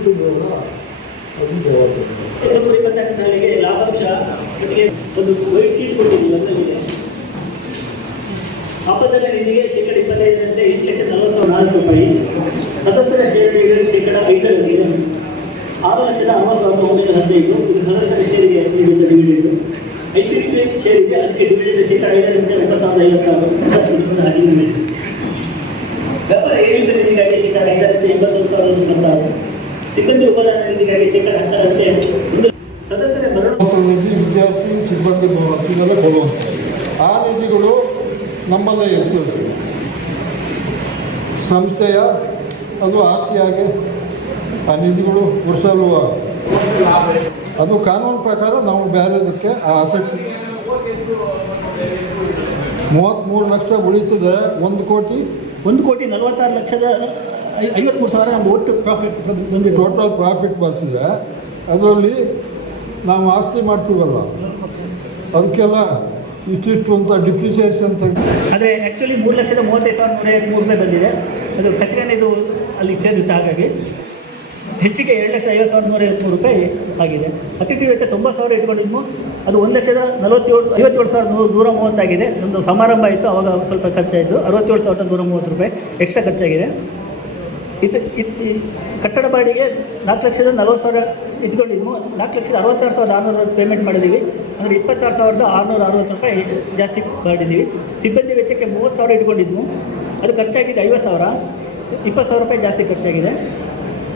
ಇಟ್ಟಿದ್ರಲ್ಲ ಅದು ಜವಾಬ್ದಾರಿ. ನೂರ ಇಪ್ಪತ್ನಾಲ್ಕು ಸಾಲಿಗೆ ಲಾಭಾಂಶ ಒಟ್ಟಿಗೆ ಒಂದು ವೈಟ್ ಸೀಟ್ ಕೊಟ್ಟಿದ್ದೀವಿ ಅದರಲ್ಲಿದೆ ಹಬ್ಬದ ನಿಧಿಗೆ ಶೇಕಡ ಇಪ್ಪತ್ತೈದರಂತೆ ಎಂಟು ನಲವತ್ತು ಸಾವಿರದ ನಾಲ್ಕು ರೂಪಾಯಿ. ಸದಸ್ಯರ ಶೇಕಡ ಐದರಲ್ಲಿ ಆರು ಲಕ್ಷದ ಅರವತ್ತು ಸಾವಿರದ ಒಂಬೈನೂರ ಹದಿನೈದು. ಇದು ಸದಸ್ಯರ ಷೇರಿಗೆ ನೀಡಿದ ಡಿವಿಡೆಂಡು ಐ ಸಿ ಪಿ ಷೇರಿಗೆ ಅದಕ್ಕೆ ಡಿವಿಡೆಂಡ್ ಶೇಕಡ ಐದರಿಂದ ಒಂಬತ್ತು ಸಾವಿರದ ಐವತ್ತಾರು. ಹದಿನೈದು ವ್ಯಾಪಾರ ಏರಿಳಿತ ನಿಧಿಗಾಗಿ ಶೇಕಡ ಐದರಿಂದ ಎಂಬತ್ತೊಂದು ಸಾವಿರದ ಇಪ್ಪತ್ತಾರು ಸಿಬ್ಬಂದಿ ಉಪದಾನ ನಿಧಿಗಾಗಿ ಶೇಕಡ ಹತ್ತರಂತೆ ಸದಸ್ಯರ ನಿಧಿ ವಿದ್ಯಾರ್ಥಿ ಸಿಬ್ಬಂದಿ ಬೋನಸ್ ಇವೆಲ್ಲ ಕೊಡುವಂಥ ಆ ನಿಧಿಗಳು ನಮ್ಮಲ್ಲೇ ಇರ್ತದೆ. ಸಂಸ್ಥೆಯ ಅದು ಆಸ್ತಿಯಾಗಿ ಆ ನಿಧಿಗಳು ಉಳಿಸಲು ಅದು ಕಾನೂನು ಪ್ರಕಾರ ನಾವು ಬೇರೆದಕ್ಕೆ ಆ ಆಸಕ್ತಿ ಮೂವತ್ತ್ಮೂರು ಲಕ್ಷ ಉಳಿತದೆ ಒಂದು ಕೋಟಿ ಒಂದು ಕೋಟಿ ನಲವತ್ತಾರು ಲಕ್ಷದ ಐವತ್ಮೂರು ಸಾವಿರ ನಮ್ಮ ಒಟ್ಟು ಪ್ರಾಫಿಟ್ ಬಂದಿದೆ. ಟೋಟಲ್ ಪ್ರಾಫಿಟ್ ಬರ್ಸಿದೆ. ಅದರಲ್ಲಿ ನಾವು ಆಸ್ತಿ ಮಾಡ್ತೀವಲ್ಲ ಅದಕ್ಕೆಲ್ಲ ಇಷ್ಟಿಷ್ಟು ಅಂತ ಡಿಪ್ರಿಸಿಯೇಷನ್ ತೆಗೆದು ಆದರೆ ಆ್ಯಕ್ಚುಲಿ ಮೂರು ಲಕ್ಷದ ಮೂವತ್ತೈದು ಸಾವಿರ ನೂರ ಮೂರು ರೂಪಾಯಿ ಬಂದಿದೆ. ಅದು ಖಚಿತ ಇದು ಅಲ್ಲಿಗೆ ಸೇರಿತ್ತು ಹಾಗಾಗಿ ಹೆಚ್ಚಿಗೆ ಎರಡು ಲಕ್ಷದ ಐವತ್ತು ಸಾವಿರದ ನೂರ ಐವತ್ತ್ಮೂರು ರೂಪಾಯಿ ಆಗಿದೆ. ಅತಿಥಿ ವೆಚ್ಚ ತೊಂಬತ್ತು ಸಾವಿರ ಇಟ್ಕೊಂಡಿದ್ವು ಅದು ಒಂದು ಲಕ್ಷದ ನಲವತ್ತೇಳು ಐವತ್ತೇಳು ಸಾವಿರದ ನೂರು ನೂರ ಮೂವತ್ತಾಗಿದೆ. ನಮ್ಮದು ಸಮಾರಂಭ ಇತ್ತು ಅವಾಗ ಸ್ವಲ್ಪ ಖರ್ಚಾಯಿತು. ಅರವತ್ತೇಳು ಸಾವಿರದ ನೂರ ಮೂವತ್ತು ರೂಪಾಯಿ ಎಕ್ಸ್ಟ್ರಾ ಖರ್ಚಾಗಿದೆ. ಇದು ಕಟ್ಟಡ ಬಾಡಿಗೆ ನಾಲ್ಕು ಲಕ್ಷದ ನಲ್ವತ್ತು ಸಾವಿರ ಇಟ್ಕೊಂಡಿದ್ವು. ನಾಲ್ಕು ಲಕ್ಷದ ಅರವತ್ತಾರು ಸಾವಿರದ ಆರುನೂರು ಪೇಮೆಂಟ್ ಮಾಡಿದ್ದೀವಿ ಅಂದರೆ ಇಪ್ಪತ್ತಾರು ಸಾವಿರದ ಆರುನೂರ ಅರವತ್ತು ರೂಪಾಯಿ ಜಾಸ್ತಿ ಮಾಡಿದ್ದೀವಿ ಸಿಬ್ಬಂದಿ ವೆಚ್ಚಕ್ಕೆ ಮೂವತ್ತು ಸಾವಿರ ಇಟ್ಕೊಂಡಿದ್ವು. ಅದು ಖರ್ಚಾಗಿದೆ ಐವತ್ತು ಸಾವಿರ. ಇಪ್ಪತ್ತು ಸಾವಿರ ರೂಪಾಯಿ ಜಾಸ್ತಿ ಖರ್ಚಾಗಿದೆ.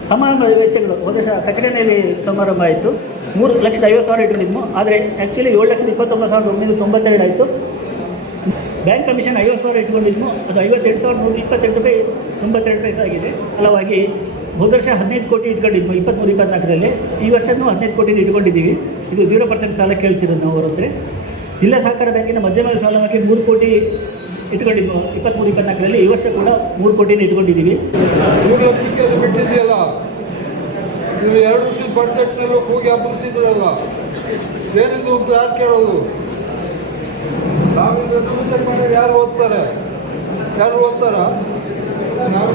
ಸಮಾರಂಭದ ವೆಚ್ಚಗಳು ಹೋದ ವರ್ಷ ಕಚಗನೆಯಲ್ಲಿ ಸಮಾರಂಭ ಆಯಿತು. ಮೂರು ಲಕ್ಷದ ಐವತ್ತು ಸಾವಿರ ಇಟ್ಕೊಂಡಿದ್ವು. ಆದರೆ ಆ್ಯಕ್ಚುಲಿ ಏಳು ಲಕ್ಷದ ಇಪ್ಪತ್ತೊಂಬತ್ತು ಸಾವಿರದ ಒಂಬೈನೂರ ತೊಂಬತ್ತೆರಡು ಆಯಿತು. ಬ್ಯಾಂಕ್ ಕಮಿಷನ್ ಐವತ್ತು ಸಾವಿರ ಇಟ್ಕೊಂಡಿದ್ನು, ಅದು ಐವತ್ತೆರಡು ಸಾವಿರದ ನೂರ, ಇಪ್ಪತ್ತೆಂಟು ರೂಪಾಯಿ, ತೊಂಬತ್ತೆರಡು ಪೈಸೆ ಆಗಿದೆ ಫಲವಾಗಿ ಹೋದ ವರ್ಷ ಹದಿನೈದು ಕೋಟಿ ಇಟ್ಕೊಂಡಿದ್ವು ಇಪ್ಪತ್ತ್ಮೂರು ಇಪ್ಪತ್ನಾಲ್ಕರಲ್ಲಿ ಈ ವರ್ಷನೂ ಹದಿನೈದು ಕೋಟಿ ಇಟ್ಕೊಂಡಿದ್ದೀವಿ. ಇದು ಜೀರೋ ಪರ್ಸೆಂಟ್ ಸಾಲ ಕೇಳ್ತಿರೋದು ನಾವು ಅವ್ರ ಹತ್ರ. ಜಿಲ್ಲಾ ಸಹಕಾರ ಬ್ಯಾಂಕಿನ ಮಧ್ಯಮ ಸಾಲವಾಗಿ ಮೂರು ಕೋಟಿ ಇಟ್ಕೊಂಡಿದ್ವು ಇಪ್ಪತ್ತ್ಮೂರು ಇಪ್ಪತ್ನಾಲ್ಕರಲ್ಲಿ ಈ ವರ್ಷ ಕೂಡ ಮೂರು ಕೋಟಿನ ಇಟ್ಕೊಂಡಿದ್ದೀವಿ. ಬಿಟ್ಟಿದೆಯಲ್ಲ? ನೀವು ಎರಡು ಕೂಗಿ ಹಬ್ಬರಿಸಿದ್ರಲ್ಲ ಏನಿದು ಅಂತ ಯಾರು ಕೇಳೋದು? ನಾವು ರೆಸಲ್ಯೂಷನ್ ಮಾಡಿದ್ರೆ ಯಾರು ಓದ್ತಾರೆ? ಯಾರು ಓದ್ತಾರ? ನಾವು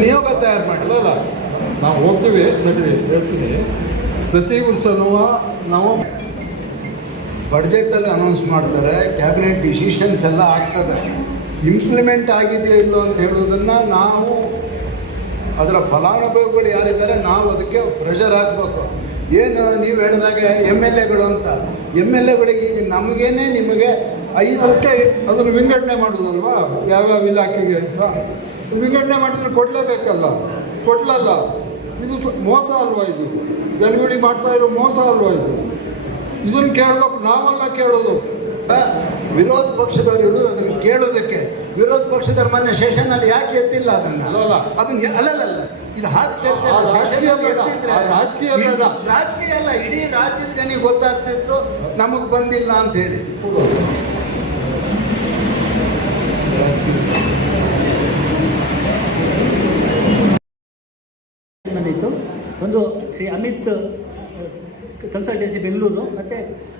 ನಿಯೋಗ ತಯಾರು ಮಾಡಿಲ್ಲ ನಾವು ಓದ್ತೀವಿ ತಡಿ ಹೇಳ್ತೀನಿ. ಪ್ರತಿ ವರ್ಷನೂ ನಾವು ಬಡ್ಜೆಟಲ್ಲಿ ಅನೌನ್ಸ್ ಮಾಡ್ತಾರೆ ಕ್ಯಾಬಿನೆಟ್ ಡಿಸಿಷನ್ಸ್ ಎಲ್ಲ ಆಗ್ತದೆ. ಇಂಪ್ಲಿಮೆಂಟ್ ಆಗಿದೆಯೋ ಇಲ್ಲೋ ಅಂತ ಹೇಳೋದನ್ನು ನಾವು ಅದರ ಫಲಾನುಭವಿಗಳು ಯಾರಿದ್ದಾರೆ, ನಾವು ಅದಕ್ಕೆ ಪ್ರೆಷರ್ ಹಾಕಬೇಕು. ಏನು, ನೀವು ಹೇಳಿದಾಗೆ ಎಂ ಎಲ್ ಎಗಳು ಅಂತ. ಎಂ ಎಲ್ ಎಗಳಿಗೆ ಈಗ ನಮಗೇನೆ ನಿಮಗೆ ಐದು ಅದಕ್ಕೆ ಅದನ್ನು ವಿಂಗಡಣೆ ಮಾಡೋದಲ್ವಾ? ಯಾವ್ಯಾವ ಇಲಾಖೆಗೆ ಅಂತ? ವಿಂಗಡಣೆ ಮಾಡಿದ್ರೆ ಕೊಡಲೇಬೇಕಲ್ಲ? ಕೊಡಲಲ್ಲ? ಇದು ಮೋಸ ಅಲ್ವಾ ಇದು? ಜನಗಳಿಗೆ ಮಾಡ್ತಾ ಇರೋ ಮೋಸ ಅಲ್ವಾ ಇದು? ಇದನ್ನು ಕೇಳಬೇಕು ನಾವಲ್ಲ ಕೇಳೋದು. ವಿರೋಧ ಪಕ್ಷದವರು ಇರೋದು ಅದನ್ನು ಕೇಳೋದಕ್ಕೆ. ವಿರೋಧ ಪಕ್ಷದವ್ರು ಮೊನ್ನೆ ಸೆಷನಲ್ಲಿ ಯಾಕೆ ಎತ್ತಿಲ್ಲ ಅದನ್ನು? ಅದನ್ನು ಅಲ್ಲಲ್ಲ ಇದು. ರಾಜಕೀಯ ರಾಜಕೀಯ ಬೇಡ. ಇಡೀ- ರಾಜಕೀಯ ಅಲ್ಲ ಇಡೀ ರಾಜ್ಯದ ಜನಿಗೆ ಗೊತ್ತಾಗ್ತಿತ್ತು ನಮಗೆ ಬಂದಿಲ್ಲ ಅಂತ ಹೇಳಿ. ಬಂದಿತ್ತು. ಒಂದು ಶ್ರೀ ಅಮಿತ್ ಕನ್ಸಲ್ಟೆನ್ಸಿ ಬೆಂಗಳೂರು ಮತ್ತು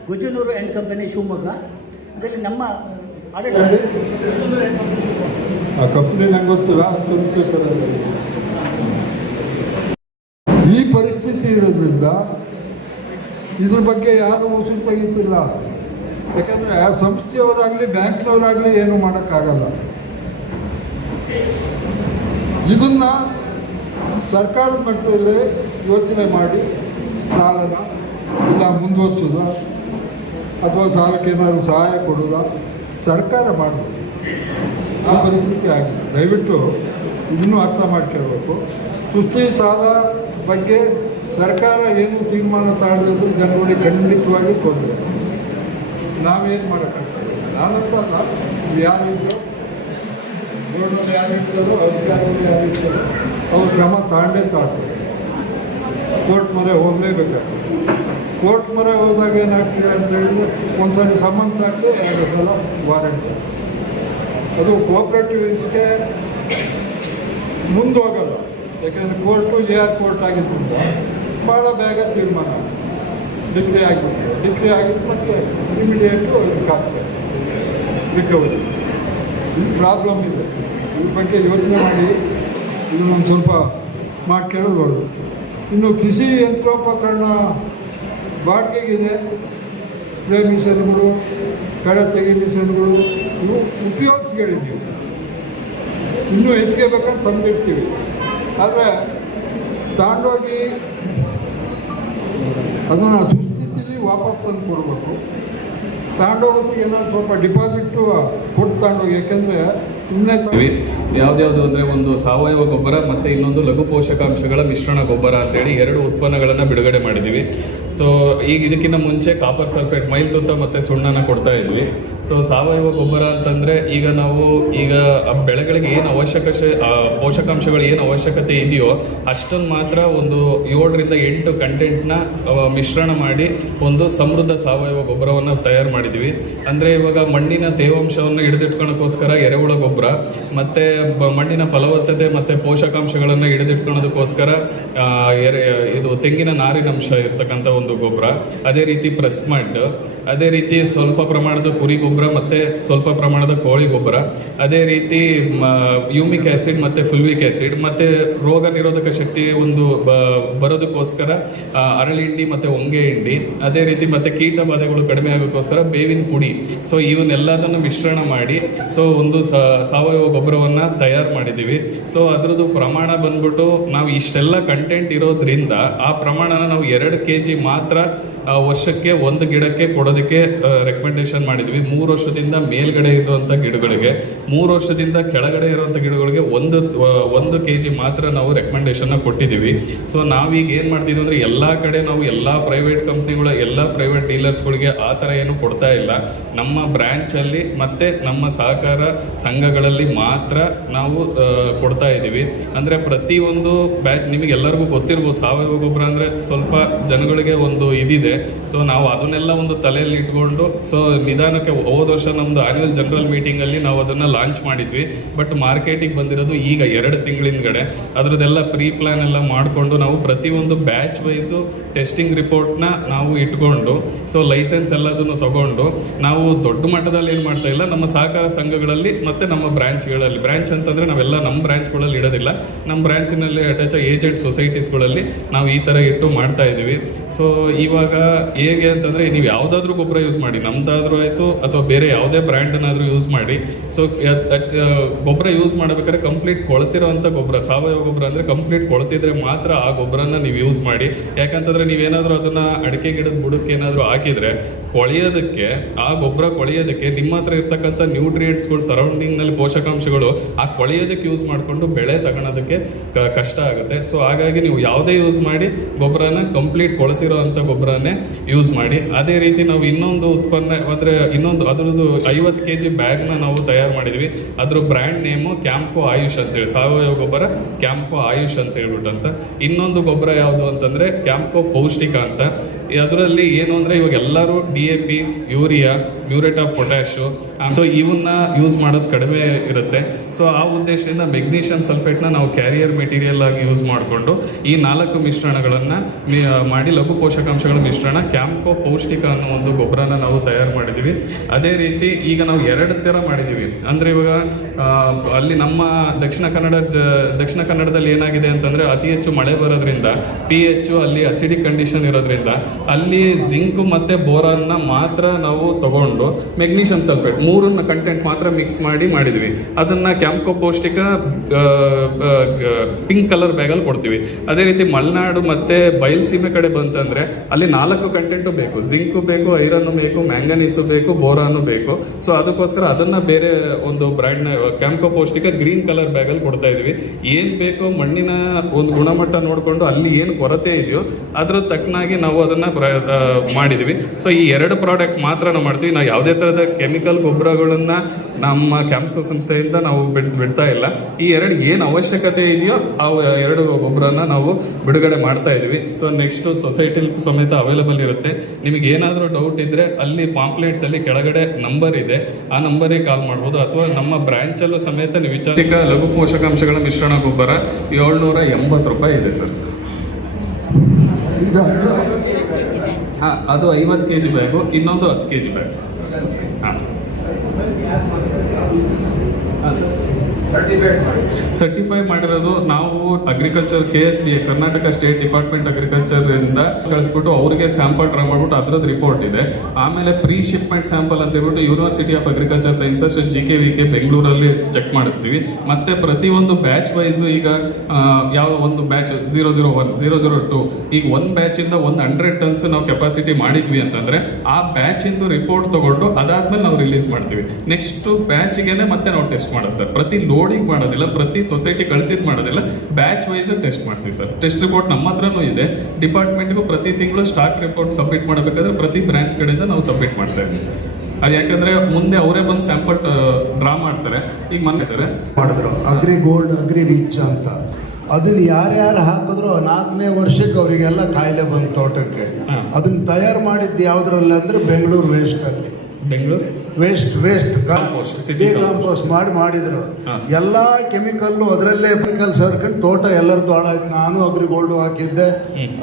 ಗುಜನೂರು ಆ್ಯಂಡ್ ಕಂಪನಿ ಶಿವಮೊಗ್ಗ. ಅದರಲ್ಲಿ ನಮ್ಮ ಆಡಳಿತ ಆ ಕಂಪ್ನಿ ನಂಗೆ ಗೊತ್ತಿಲ್ಲ. ಈ ಪರಿಸ್ಥಿತಿ ಇರೋದ್ರಿಂದ ಇದ್ರ ಬಗ್ಗೆ ಯಾರು ಉಸಿರು ತೆಗೀತಿಲ್ಲ ಯಾಕಂದರೆ ಆ ಸಂಸ್ಥೆಯವರಾಗಲಿ, ಬ್ಯಾಂಕ್ನವರಾಗಲಿ ಏನೂ ಮಾಡೋಕ್ಕಾಗಲ್ಲ. ಇದನ್ನ ಸರ್ಕಾರದ ಮಟ್ಟದಲ್ಲಿ ಯೋಚನೆ ಮಾಡಿ, ಸಾಲನ ಇಲ್ಲ ಮುಂದುವರ್ಸೋದ ಅಥವಾ ಸಾಲಕ್ಕೆ ಏನಾದರೂ ಸಹಾಯ ಕೊಡೋದ ಸರ್ಕಾರ ಮಾಡಬೇಕು. ಆ ಪರಿಸ್ಥಿತಿ ಆಗಿದೆ. ದಯವಿಟ್ಟು ಇದನ್ನು ಅರ್ಥ ಮಾಡ್ಕೊಳ್ಬೇಕು. ಸುಸ್ತಿ ಸಾಲ ಬಗ್ಗೆ ಸರ್ಕಾರ ಏನು ತೀರ್ಮಾನ ತಾಳದಿದ್ರು ಜನಗಳಿಗೆ ಖಂಡಿತವಾಗಿ ತೊಂದರೆ. ನಾವೇನು ಮಾಡೋಕ್ಕಾಗ್ತದೆ ನಾನಂತಲ್ಲ, ಯಾರಿದ್ರು ರೋಡಲ್ಲಿ ಯಾರು ಇರ್ತಾರೋ ಅಧಿಕಾರಿಗಳು ಯಾರು ಇರ್ತಾರೋ ಅವ್ರು ಕ್ರಮ ತಾಂಡೇ ತಾಳ್ತಾರೆ ಕೋರ್ಟ್ ಮೊರೆ ಹೋಗಲೇಬೇಕಾಗ್ತದೆ. ಕೋರ್ಟ್ ಮೊರೆ ಹೋದಾಗ ಏನಾಗ್ತದೆ ಅಂತ ಹೇಳಿದ್ರೆ ಒಂದ್ಸಲ ಸಮನ್ಸ್ ಆಗ್ತದೆ ಎರಡು ಸಲ ವಾರಂಟ್ ಅದು ಕೋಆಪ್ರೇಟಿವ್ ಇದಕ್ಕೆ ಮುಂದೆ ಹೋಗಲ್ಲ ಯಾಕೆಂದರೆ ಕೋರ್ಟು ಎ ಆರ್ ಕೋರ್ಟ್ ಆಗಿದ್ದರಿಂದ ಭಾಳ ಬೇಗ ತೀರ್ಮಾನ. ಡಿಗ್ರಿ ಆಗಿತ್ತು ಡಿಗ್ರಿ ಆಗಿದ್ದು ಮತ್ತೆ ಇಮಿಡಿಯೇಟು ಇದಕ್ಕಾಗ್ತದೆ ರಿಕವರಿ. ಇದು ಪ್ರಾಬ್ಲಮ್ ಇದೆ. ಇದ್ರ ಬಗ್ಗೆ ಯೋಚನೆ ಮಾಡಿ. ಇನ್ನೊಂದು ಸ್ವಲ್ಪ ಮಾಡಿ ಕೇಳೋದು ಒಳ್ಳೆಯದು ಇನ್ನು ಕೃಷಿ ಯಂತ್ರೋಪಕರಣ ಬಾಡಿಗೆಗಿದೆ. ಸ್ಪ್ರೇ ಮಿಷನ್ಗಳು, ಕಳೆ ತೆಗಿ ಮಿಷನ್ಗಳು, ಇವು ಉಪಯೋಗಿಸ್ಕೊಂಡಿದ್ದೀವಿ. ಇನ್ನೂ ಹೆಚ್ಚಿಗೆ ಬೇಕಂತ ತಂದಿರ್ತೀವಿ ಆದರೆ ತಗೊಂಡೋಗಿ ಅದನ್ನು ಸುಸ್ಥಿತಿಲಿ ವಾಪಸ್ ತಂದು ಕೊಡಬೇಕು ತಾಂಡೋಗಿ ಏನಾದ್ರು ಸ್ವಲ್ಪ ಡಿಪಾಸಿಟ್ಟು ಕೊಟ್ಟು ತಗೊಂಡೋಗಿ ಯಾಕೆಂದರೆ ಸುಮ್ಮನೆ. ಯಾವ್ದ್ಯಾವ್ದು ಅಂದ್ರೆ ಒಂದು ಸಾವಯವ ಗೊಬ್ಬರ ಮತ್ತೆ ಇನ್ನೊಂದು ಲಘು ಪೋಷಕಾಂಶಗಳ ಮಿಶ್ರಣ ಗೊಬ್ಬರ ಅಂತೇಳಿ ಎರಡು ಉತ್ಪನ್ನಗಳನ್ನು ಬಿಡುಗಡೆ ಮಾಡಿದೀವಿ ಸೊ ಈಗ ಇದಕ್ಕಿಂತ ಮುಂಚೆ ಕಾಪರ್ ಸಲ್ಫೇಟ್ ಮೈಲ್ ತುತ್ತ ಮತ್ತೆ ಸುಣ್ಣನ ಕೊಡ್ತಾ ಇದ್ವಿ. ಸೊ ಸಾವಯವ ಗೊಬ್ಬರ ಅಂತಂದ್ರೆ ಈಗ ನಾವು ಈಗ ಬೆಳೆಗಳಿಗೆ ಏನು ಅವಶ್ಯಕ ಪೋಷಕಾಂಶಗಳು ಏನು ಅವಶ್ಯಕತೆ ಇದೆಯೋ ಅಷ್ಟನ್ನು ಮಾತ್ರ ಒಂದು ಏಳರಿಂದ ಎಂಟು ಕಂಟೆಂಟ್ನ ಮಿಶ್ರಣ ಮಾಡಿ ಒಂದು ಸಮೃದ್ಧ ಸಾವಯವ ಗೊಬ್ಬರವನ್ನು ತಯಾರು ಮಾಡಿದ್ವಿ. ಅಂದರೆ ಇವಾಗ ಮಣ್ಣಿನ ತೇವಾಂಶವನ್ನು ಹಿಡಿದಿಟ್ಕೊಳ್ಳೋಕ್ಕೋಸ್ಕರ ಎರೆಹುಳ ಗೊಬ್ಬರ, ಮತ್ತು ಮಣ್ಣಿನ ಫಲವತ್ತತೆ ಮತ್ತು ಪೋಷಕಾಂಶಗಳನ್ನು ಹಿಡಿದಿಟ್ಕೊಳ್ಳೋದಕ್ಕೋಸ್ಕರ ಎರೆ, ಇದು ತೆಂಗಿನ ನಾರಿನಂಶ ಇರ್ತಕ್ಕಂಥ ಒಂದು ಗೊಬ್ಬರ, ಅದೇ ರೀತಿ ಪ್ರೆಸ್ ಮಡ್ ಅದೇ ರೀತಿ ಸ್ವಲ್ಪ ಪ್ರಮಾಣದ ಕುರಿ ಗೊಬ್ಬರ ಮತ್ತು ಸ್ವಲ್ಪ ಪ್ರಮಾಣದ ಕೋಳಿ ಗೊಬ್ಬರ, ಅದೇ ರೀತಿ ಯೂಮಿಕ್ ಆ್ಯಸಿಡ್ ಮತ್ತು ಫುಲ್ವಿಕ್ ಆ್ಯಸಿಡ್ ಮತ್ತು ರೋಗ ನಿರೋಧಕ ಶಕ್ತಿ ಒಂದು ಬರೋದಕ್ಕೋಸ್ಕರ ಅರಳಿ ಹಿಂಡಿ ಮತ್ತು ಹೊಂಗೆ ಹಿಂಡಿ ಅದೇ ರೀತಿ ಮತ್ತು ಕೀಟ ಬಾಧೆಗಳು ಕಡಿಮೆ ಆಗೋಕ್ಕೋಸ್ಕರ ಬೇವಿನ ಪುಡಿ. ಸೊ ಇವನ್ನೆಲ್ಲದನ್ನು ಮಿಶ್ರಣ ಮಾಡಿ ಸೊ ಒಂದು ಸಾವಯವ ಗೊಬ್ಬರವನ್ನು ತಯಾರು ಮಾಡಿದ್ದೀವಿ. ಸೊ ಅದರದ್ದು ಪ್ರಮಾಣ ಬಂದ್ಬಿಟ್ಟು ನಾವು ಇಷ್ಟೆಲ್ಲ ಕಂಟೆಂಟ್ ಇರೋದ್ರಿಂದ ಆ ಪ್ರಮಾಣನ ನಾವು ಎರಡು ಕೆ ಜಿ ಮಾತ್ರ ಆ, ವರ್ಷಕ್ಕೆ ಒಂದು ಗಿಡಕ್ಕೆ ಕೊಡೋದಕ್ಕೆ ರೆಕಮೆಂಡೇಶನ್ ಮಾಡಿದ್ವಿ. ಮೂರು ವರ್ಷದಿಂದ ಮೇಲ್ಗಡೆ ಇರುವಂಥ ಗಿಡಗಳಿಗೆ, ಮೂರು ವರ್ಷದಿಂದ ಕೆಳಗಡೆ ಇರುವಂಥ ಗಿಡಗಳಿಗೆ ಒಂದು ಒಂದು ಕೆ ಜಿ ಮಾತ್ರ ನಾವು ರೆಕಮೆಂಡೇಶನ್ನ ಕೊಟ್ಟಿದ್ದೀವಿ. ಸೊ ನಾವೀಗ ಏನು ಮಾಡ್ತಿದ್ವಿ ಅಂದರೆ, ಎಲ್ಲ ಕಡೆ ನಾವು ಎಲ್ಲ ಪ್ರೈವೇಟ್ ಕಂಪ್ನಿಗಳ ಎಲ್ಲ ಪ್ರೈವೇಟ್ ಡೀಲರ್ಸ್ಗಳಿಗೆ ಆ ಥರ ಏನು ಕೊಡ್ತಾ ಇಲ್ಲ. ನಮ್ಮ ಬ್ರ್ಯಾಂಚಲ್ಲಿ ಮತ್ತು ನಮ್ಮ ಸಹಕಾರ ಸಂಘಗಳಲ್ಲಿ ಮಾತ್ರ ನಾವು ಕೊಡ್ತಾ ಇದ್ದೀವಿ. ಅಂದರೆ ಪ್ರತಿಯೊಂದು ಬ್ಯಾಚ್ ನಿಮಗೆ ಎಲ್ಲರಿಗೂ ಗೊತ್ತಿರ್ಬೋದು. ಸಾವಯವ ಗೊಬ್ಬರ ಅಂದರೆ ಸ್ವಲ್ಪ ಜನಗಳಿಗೆ ಒಂದು ಇದಿದೆ. ಸೊ ನಾವು ಅದನ್ನೆಲ್ಲ ಒಂದು ತಲೆಯಲ್ಲಿ ಇಟ್ಕೊಂಡು ಸೊ ನಿಧಾನಕ್ಕೆ ಹೋದ ವರ್ಷ ನಮ್ಮದು ಆನ್ಯುವಲ್ ಜನರಲ್ ಮೀಟಿಂಗಲ್ಲಿ ನಾವು ಅದನ್ನು ಲಾಂಚ್ ಮಾಡಿದ್ವಿ. ಬಟ್ ಮಾರ್ಕೆಟಿಗೆ ಬಂದಿರೋದು ಈಗ ಎರಡು ತಿಂಗಳಿಂದಗಡೆ ಅದರದ್ದೆಲ್ಲ ಪ್ರೀ ಪ್ಲಾನ್ ಎಲ್ಲ ಮಾಡಿಕೊಂಡು ನಾವು ಪ್ರತಿಯೊಂದು ಬ್ಯಾಚ್ ವೈಸು ಟೆಸ್ಟಿಂಗ್ ರಿಪೋರ್ಟ್ನ ನಾವು ಇಟ್ಕೊಂಡು ಸೊ ಲೈಸೆನ್ಸ್ ಎಲ್ಲದನ್ನು ತಗೊಂಡು, ನಾವು ದೊಡ್ಡ ಮಟ್ಟದಲ್ಲಿ ಏನು ಮಾಡ್ತಾ ಇಲ್ಲ, ನಮ್ಮ ಸಹಕಾರ ಸಂಘಗಳಲ್ಲಿ ಮತ್ತು ನಮ್ಮ ಬ್ರಾಂಚ್ಗಳಲ್ಲಿ ಬ್ರ್ಯಾಂಚ್ ಅಂತಂದರೆ ನಾವೆಲ್ಲ ನಮ್ಮ ಬ್ರಾಂಚ್ಗಳಲ್ಲಿ ಇಡೋದಿಲ್ಲ. ನಮ್ಮ ಬ್ರಾಂಚಿನಲ್ಲಿ ಅಟ್ಯಾಚ್ ಏಜೆಂಟ್ ಸೊಸೈಟೀಸ್ಗಳಲ್ಲಿ ನಾವು ಈ ಥರ ಇಟ್ಟು ಮಾಡ್ತಾ ಇದ್ದೀವಿ ಸೊ ಇವಾಗ ಹೇಗೆ ಅಂತಂದರೆ ನೀವು ಯಾವುದಾದ್ರೂ ಗೊಬ್ಬರ ಯೂಸ್ ಮಾಡಿ ನಮ್ಮದಾದ್ರೂ ಆಯಿತು ಅಥವಾ ಬೇರೆ ಯಾವುದೇ ಬ್ರ್ಯಾಂಡನ್ನಾದರೂ ಯೂಸ್ ಮಾಡಿ. ಸೊ ಗೊಬ್ಬರ ಯೂಸ್ ಮಾಡಬೇಕಾದ್ರೆ ಕಂಪ್ಲೀಟ್ ಕೊಳ್ತಿರೋವಂಥ ಗೊಬ್ಬರ, ಸಾವಯವ ಗೊಬ್ಬರ ಅಂದರೆ ಕಂಪ್ಲೀಟ್ ಕೊಳ್ತಿದ್ರೆ ಮಾತ್ರ ಆ ಗೊಬ್ಬರನ ನೀವು ಯೂಸ್ ಮಾಡಿ. ಯಾಕಂತಂದರೆ ನೀವೇನಾದರೂ ಅದನ್ನು ಅಡಿಕೆ ಗಿಡದ ಬುಡಕ್ಕೆ ಏನಾದರೂ ಹಾಕಿದರೆ ಕೊಳೆಯೋದಕ್ಕೆ, ಆ ಗೊಬ್ಬರ ಕೊಳೆಯೋದಕ್ಕೆ ನಿಮ್ಮ ಹತ್ರ ಇರ್ತಕ್ಕಂಥ ನ್ಯೂಟ್ರಿಯೆಂಟ್ಸ್ಗಳು ಸರೌಂಡಿಂಗ್ನಲ್ಲಿ ಪೋಷಕಾಂಶಗಳು, ಆ ಕೊಳೆಯೋದಕ್ಕೆ ಯೂಸ್ ಮಾಡಿಕೊಂಡು ಬೆಳೆ ತಗೊಳೋದಕ್ಕೆ ಕಷ್ಟ ಆಗುತ್ತೆ. ಸೊ ಹಾಗಾಗಿ ನೀವು ಯಾವುದೇ ಯೂಸ್ ಮಾಡಿ ಗೊಬ್ಬರನ ಕಂಪ್ಲೀಟ್ ಕೊಳ್ತಿರೋ ಅಂಥ ಗೊಬ್ಬರನೇ ಯೂಸ್ ಮಾಡಿ. ಅದೇ ರೀತಿ ನಾವು ಇನ್ನೊಂದು ಉತ್ಪನ್ನ ಅಂದರೆ ಇನ್ನೊಂದು ಅದರದ್ದು ಐವತ್ತು ಕೆ ಜಿ ಬ್ಯಾಗ್ನ ನಾವು ತಯಾರು ಮಾಡಿದ್ವಿ. ಅದ್ರ ಬ್ರ್ಯಾಂಡ್ ನೇಮು ಕ್ಯಾಂಪೋ ಆಯುಷ್ ಅಂತೇಳಿ ಸಾವಯವ ಗೊಬ್ಬರ ಕ್ಯಾಂಪೋ ಆಯುಷ್ ಅಂತ ಹೇಳ್ಬಿಟ್ಟಂತ. ಇನ್ನೊಂದು ಗೊಬ್ಬರ ಯಾವುದು ಅಂತಂದರೆ ಕ್ಯಾಂಪೋ ಪೌಷ್ಟಿಕ ಅಂತ. ಅದರಲ್ಲಿ ಏನು ಅಂದರೆ ಇವಾಗ ಎಲ್ಲರೂ D A P urea muriate of potash so ಇವನ್ನ ಯೂಸ್ ಮಾಡೋದು ಕಡಿಮೆ ಇರುತ್ತೆ. ಸೊ ಆ ಉದ್ದೇಶದಿಂದ ಮೆಗ್ನೀಷಿಯಂ ಸಲ್ಫೇಟ್ನ ನಾವು ಕ್ಯಾರಿಯರ್ ಮೆಟೀರಿಯಲ್ ಆಗಿ ಯೂಸ್ ಮಾಡಿಕೊಂಡು ಈ ನಾಲ್ಕು ಮಿಶ್ರಣಗಳನ್ನು ಮಾಡಿ ಲಘು ಪೋಷಕಾಂಶಗಳ ಮಿಶ್ರಣ ಕ್ಯಾಂಪೋ ಪೌಷ್ಟಿಕ ಅನ್ನೋ ಒಂದು ಗೊಬ್ಬರನ ನಾವು ತಯಾರು ಮಾಡಿದ್ದೀವಿ ಅದೇ ರೀತಿ ಈಗ ನಾವು ಎರಡು ಥರ ಮಾಡಿದ್ದೀವಿ ಅಂದರೆ ಇವಾಗ ಅಲ್ಲಿ ನಮ್ಮ ದಕ್ಷಿಣ ಕನ್ನಡ ದಕ್ಷಿಣ ಕನ್ನಡದಲ್ಲಿ ಏನಾಗಿದೆ ಅಂತಂದರೆ ಅತಿ ಹೆಚ್ಚು ಮಳೆ ಬರೋದ್ರಿಂದ ಪಿ ಅಲ್ಲಿ ಅಸಿಡಿಕ್ ಕಂಡೀಷನ್ ಇರೋದ್ರಿಂದ ಅಲ್ಲಿ ಜಿಂಕ್ ಮತ್ತು ಬೋರನ್ನ ಮಾತ್ರ ನಾವು ತಗೊಂಡು ಮೆಗ್ನೀಷಿಯಂ ಸಲ್ಫೇಟ್ ಮೂರನ್ನ ಕಂಟೆಂಟ್ ಮಾತ್ರ ಮಿಕ್ಸ್ ಮಾಡಿ ಮಾಡಿದ್ವಿ. ಅದನ್ನ ಕ್ಯಾಂಪ್ಕೋ ಪೌಷ್ಟಿಕ ಪಿಂಕ್ ಕಲರ್ ಬ್ಯಾಗಲ್ಲಿ ಕೊಡ್ತೀವಿ. ಅದೇ ರೀತಿ ಮಲೆನಾಡು ಮತ್ತೆ ಬಯಲುಸೀಮೆ ಕಡೆ ಬಂತಂದ್ರೆ ಅಲ್ಲಿ ನಾಲ್ಕು ಕಂಟೆಂಟು ಬೇಕು. ಜಿಂಕು ಬೇಕು ಐರನ್ನು ಬೇಕು ಮ್ಯಾಂಗನೀಸು ಬೇಕು ಬೋರಾನು ಬೇಕು. ಸೊ ಅದಕ್ಕೋಸ್ಕರ ಅದನ್ನ ಬೇರೆ ಒಂದು ಬ್ರ್ಯಾಂಡ್ನ ಕ್ಯಾಂಪ್ಕೋ ಪೌಷ್ಟಿಕ ಗ್ರೀನ್ ಕಲರ್ ಬ್ಯಾಗಲ್ಲಿ ಕೊಡ್ತಾ ಇದೀವಿ. ಏನು ಬೇಕೋ ಮಣ್ಣಿನ ಒಂದು ಗುಣಮಟ್ಟ ನೋಡಿಕೊಂಡು ಅಲ್ಲಿ ಏನು ಕೊರತೆ ಇದೆಯೋ ಅದರ ತಕ್ಕನಾಗಿ ನಾವು ಅದನ್ನ ಪ್ರ- ಮಾಡಿದ್ವಿ. ಸೊ ಈ ಎರಡು ಪ್ರಾಡಕ್ಟ್ ಮಾತ್ರ ನಾವು ಮಾಡ್ತೀವಿ. ನಾವು ಯಾವುದೇ ತರಹದ ಕೆಮಿಕಲ್ ಗೊಬ್ಬರಗಳನ್ನ ನಮ್ಮ ಕ್ಯಾಂಪಸ್ ಸಂಸ್ಥೆಯಿಂದ ನಾವು ಬಿಡ್, ಬಿಡ್ತಾ ಇಲ್ಲ. ಈ ಎರಡು ಏನು ಅವಶ್ಯಕತೆ ಇದೆಯೋ ಆ ಎರಡು ಗೊಬ್ಬರನ ನಾವು ಬಿಡುಗಡೆ ಮಾಡ್ತಾ ಇದೀವಿ. ಸೊ ನೆಕ್ಸ್ಟ್ ಸೊಸೈಟಿಲಿ ಸಮೇತ ಅವೈಲಬಲ್ ಇರುತ್ತೆ. ನಿಮಗೆ ಏನಾದರೂ ಡೌಟ್ ಇದ್ರೆ ಅಲ್ಲಿ ಪಾಂಪ್ಲೆಟ್ಸ್ ಅಲ್ಲಿ ಕೆಳಗಡೆ ನಂಬರ್ ಇದೆ. ಆ ನಂಬರಿಗೆ ಕಾಲ್ ಮಾಡ್ಬೋದು. ಅಥವಾ ನಮ್ಮ ಬ್ರಾಂಚಲ್ಲೂ ಸಮೇತ ನೀವು ವಿಚಾರಿಕ ಲಘು ಪೋಷಕಾಂಶಗಳ ಮಿಶ್ರಣ ಗೊಬ್ಬರ ಏಳ್ನೂರ ಎಂಬತ್ತು ರೂಪಾಯಿ ಇದೆ ಸರ್ ಆ, ಅದು ಐವತ್ತು ಕೆ ಜಿ ಬ್ಯಾಗು ಇನ್ನೊಂದು ಹತ್ತು ಕೆ ಜಿ ಬ್ಯಾಗ್ ಹಾಂ. ಸರ್ಟಿಫೈ ಮಾಡಿರೋದು ನಾವು agriculture K S D Karnataka state department agriculture ಇಂದ ಕಳಿಸ್ಬಿಟ್ಟು ಅವರಿಗೆ ಸ್ಯಾಂಪಲ್ ಡ್ರಾ ಮಾಡ್ಬಿಟ್ಟು ಅದ್ರದ್ದು ರಿಪೋರ್ಟ್ ಇದೆ. ಆಮೇಲೆ ಪ್ರೀ ಶಿಪ್ಮೆಂಟ್ ಸ್ಯಾಂಪಲ್ ಅಂತ ಹೇಳ್ಬಿಟ್ಟು university of agriculture sciences G K V K ಬೆಂಗಳೂರಲ್ಲಿ ಚೆಕ್ ಮಾಡಿಸ್ತೀವಿ. ಮತ್ತೆ ಪ್ರತಿಯೊಂದು ಬ್ಯಾಚ್ ವೈಸ್ ಈಗ ಯಾವ ಒಂದು batch zero zero one zero zero two ಈಗ ಒಂದು ಬ್ಯಾಚ್ ಇಂದ ಒಂದು ಹಂಡ್ರೆಡ್ ಟನ್ಸ್ ನಾವು ಕೆಪಾಸಿಟಿ ಮಾಡಿದ್ವಿ ಅಂತಂದ್ರೆ ಆ ಬ್ಯಾಚ್ ಇಂದು ರಿಪೋರ್ಟ್ ತಗೊಂಡು ಅದಾದ್ಮೇಲೆ ನಾವು ರಿಲೀಸ್ ಮಾಡ್ತೀವಿ. ನೆಕ್ಸ್ಟ್ ಬ್ಯಾಚ್ಗೆ ಮತ್ತೆ ನಾವು ಟೆಸ್ಟ್ ಮಾಡೋದು ಸರ್. ಪ್ರತಿ ಲೋಡಿಂಗ್ ಮಾಡೋದಿಲ್ಲ ಪ್ರತಿ ಸೊಸೈಟಿ ಕಳಿಸಿದ್ ಮಾಡೋದಿಲ್ಲ. ಬ್ಯಾಚ್ ವೈಸ್ ಟೆಸ್ಟ್ ಮಾಡ್ತೀವಿ ಸರ್. ಟೆಸ್ಟ್ ರಿಪೋರ್ಟ್ ನಮ್ಮ ಹತ್ರನೂ ಇದೆ. ಡಿಪಾರ್ಟ್ಮೆಂಟ್ಗೂ ಪ್ರತಿ ತಿಂಗಳು ಸ್ಟಾಕ್ ರಿಪೋರ್ಟ್ ಸಬ್ಮಿಟ್ ಮಾಡಬೇಕಾದ್ರೆ ಪ್ರತಿ ಬ್ರಾಂಚ್ ಕಡೆಯಿಂದ ನಾವು ಸಬ್ಮಿಟ್ ಮಾಡ್ತಾ ಇದ್ದೀವಿ ಸರ್. ಅದು ಯಾಕಂದ್ರೆ ಮುಂದೆ ಅವರೇ ಬಂದು ಸ್ಯಾಂಪಲ್ ಡ್ರಾ ಮಾಡ್ತಾರೆ. ಈಗ ಮನೆ ಮಾಡಿದ್ರು. ಅಗ್ರಿ ಗೋಲ್ಡ್ ಅಗ್ರಿ ರಿಚ್ ಅಂತ. ಅದನ್ನ ಯಾರ್ಯಾರು ಹಾಕಿದ್ರು ನಾಲ್ಕನೇ ವರ್ಷಕ್ಕೆ ಅವರಿಗೆಲ್ಲ ಕಾಯಿಲೆ ಬಂದು ತೋಟಕ್ಕೆ. ಅದನ್ನ ತಯಾರು ಮಾಡಿದ್ದು ಯಾವ್ದ್ರಲ್ಲಿ ಅಂದ್ರೆ ಬೆಂಗಳೂರು ವೇಸ್ಟ್ ಅಲ್ಲಿ. ಬೆಂಗಳೂರು? ವೇಸ್ಟ್ ವೇಸ್ಟ್ ಕಾಂಪೋಸ್ಟ್ ಮಾಡಿ ಮಾಡಿದ್ರು. ಎಲ್ಲ ಕೆಮಿಕಲ್ಲು ಅದರಲ್ಲೇ ಕೆಮಿಕಲ್ ಸೇರ್ಕೊಂಡು ತೋಟ ಎಲ್ಲರದ್ದು ಹಾಳಾಯ್ತು. ನಾನು ಅಗ್ರಿ ಗೋಲ್ಡ್ ಹಾಕಿದ್ದೆ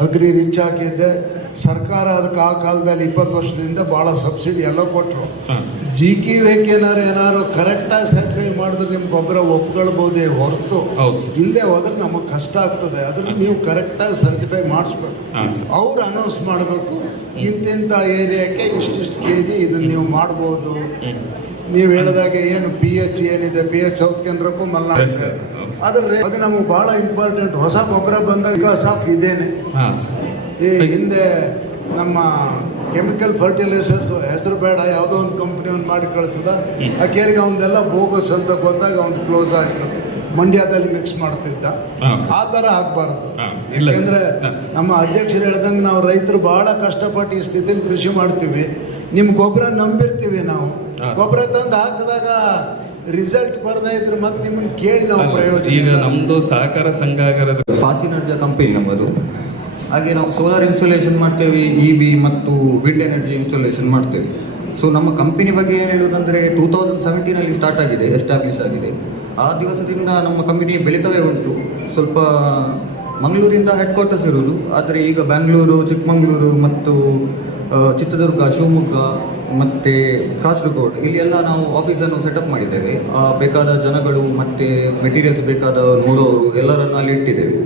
ಅಗ್ರಿ ರಿಚ್ ಹಾಕಿದ್ದೆ. ಸರ್ಕಾರ ಅದಕ್ಕೆ ಆ ಕಾಲದಲ್ಲಿ ಇಪ್ಪತ್ತು ವರ್ಷದಿಂದ ಭಾಳ ಸಬ್ಸಿಡಿ ಎಲ್ಲ ಕೊಟ್ಟರು ಜಿ ಕೆ ಏನಾದ್ರು ಏನಾರು ಕರೆಕ್ಟಾಗಿ ಸರ್ಟಿಫೈ ಮಾಡಿದ್ರೆ ನಿಮ್ಮ ಗೊಬ್ಬರ ಒಪ್ಕೊಳ್ಬೋದೇ ಹೊರತು. ಇಲ್ಲದೆ ಹೋದ್ರೆ ನಮಗೆ ಕಷ್ಟ ಆಗ್ತದೆ. ಅದನ್ನು ನೀವು ಕರೆಕ್ಟಾಗಿ ಸರ್ಟಿಫೈ ಮಾಡಿಸ್ಬೇಕು. ಅವ್ರು ಅನೌನ್ಸ್ ಮಾಡಬೇಕು ಇಂತಿಂಥ ಏರಿಯಾಕ್ಕೆ ಇಷ್ಟಿಷ್ಟು ಕೆ ಜಿ ಇದನ್ನು ನೀವು ಮಾಡ್ಬೋದು. ನೀವು ಹೇಳಿದಾಗ ಏನು ಪಿ ಎಚ್ ಏನಿದೆ ಪಿ ಎಚ್ ಸೌತ್ ಕೇಂದ್ರಕ್ಕೂ ಮಲ್ನಾಡ್ ಆದರೆ ಅದು ನಮಗೆ ಭಾಳ ಇಂಪಾರ್ಟೆಂಟ್ ಹೊಸ ಗೊಬ್ಬರ ಬಂದಾಗ ಸಾಫ್ ಆಫ್ ಇದೇನೆ. ಈ ಹಿಂದೆ ನಮ್ಮ ಕೆಮಿಕಲ್ ಫರ್ಟಿಲೈಸರ್ಸ್ ಹೆಸರು ಬೇಡ ಯಾವುದೋ ಒಂದು ಕಂಪ್ನಿ ಒಂದು ಮಾಡಿ ಕಳಿಸಿದ. ಆ ಕೇರಿಗೆ ಅವನದೆಲ್ಲ ಬೋಗಸ್ ಅಂತ ಗೊತ್ತಾಗ ಅವ್ನು ಕ್ಲೋಸ್ ಆಯಿತು. ಮಂಡ್ಯದಲ್ಲಿ ಮಿಕ್ಸ್ ಮಾಡ್ತಿದ್ದ. ಆ ಥರ ಆಗಬಾರ್ದು. ಯಾಕೆಂದ್ರೆ ನಮ್ಮ ಅಧ್ಯಕ್ಷರು ಹೇಳ್ದಂಗೆ ನಾವು ರೈತರು ಭಾಳ ಕಷ್ಟಪಟ್ಟು ಈ ಸ್ಥಿತಿಲಿ ಕೃಷಿ ಮಾಡ್ತೀವಿ. ನಿಮ್ಮ ಗೊಬ್ಬರ ನಂಬಿರ್ತೀವಿ ನಾವು. ಗೊಬ್ಬರ ತಂದು ಹಾಕಿದಾಗ ರಿಸಲ್ಟ್ ಬರ್ದೇ ಇದ್ರೆ ಮತ್ತೆ ನಿಮ್ಮನ್ನ ಕೇಳಿ ನಾವು ಪ್ರಯೋಜನ ಈಗ ಸಹಕಾರ ಸಂಘ ಆಗಿರೋದು ಫಾಸಿನರ್ಜ ಕಂಪನಿ ನಮ್ಮದು. ಹಾಗೆ ನಾವು ಸೋಲಾರ್ ಇನ್ಸ್ಟಾಲೇಷನ್ ಮಾಡ್ತೇವೆ ಇ ಬಿ ಮತ್ತು ವಿಂಡ್ ಎನರ್ಜಿ ಇನ್ಸ್ಟಾಲೇಷನ್ ಮಾಡ್ತೇವೆ. ಸೊ ನಮ್ಮ ಕಂಪನಿ ಬಗ್ಗೆ ಏನು ಹೇಳೋದಂದರೆ ಟೂ ತೌಸಂಡ್ ಸೆವೆಂಟೀನಲ್ಲಿ ಸ್ಟಾರ್ಟ್ ಆಗಿದೆ ಎಸ್ಟಾಬ್ಲಿಷ್ ಆಗಿದೆ. ಆ ದಿವಸದಿಂದ ನಮ್ಮ ಕಂಪನಿ ಬೆಳೀತವೇ ಉಂಟು. ಸ್ವಲ್ಪ ಮಂಗಳೂರಿಂದ ಹೆಡ್ ಕ್ವಾರ್ಟರ್ಸ್ ಇರೋದು. ಆದರೆ ಈಗ ಬ್ಯಾಂಗ್ಳೂರು ಚಿಕ್ಕಮಗಳೂರು ಮತ್ತು ಚಿತ್ರದುರ್ಗ ಶಿವಮೊಗ್ಗ ಮತ್ತು ಕಾಸರಗೋಡು, ಇಲ್ಲಿ ಎಲ್ಲ ನಾವು ಆಫೀಸನ್ನು ಸೆಟಪ್ ಮಾಡಿದ್ದೇವೆ. ಬೇಕಾದ ಜನಗಳು ಮತ್ತು ಮೆಟೀರಿಯಲ್ಸ್ ಬೇಕಾದ ನೋಡೋರು ಎಲ್ಲರನ್ನು ಅಲ್ಲಿ ಇಟ್ಟಿದ್ದೇವೆ.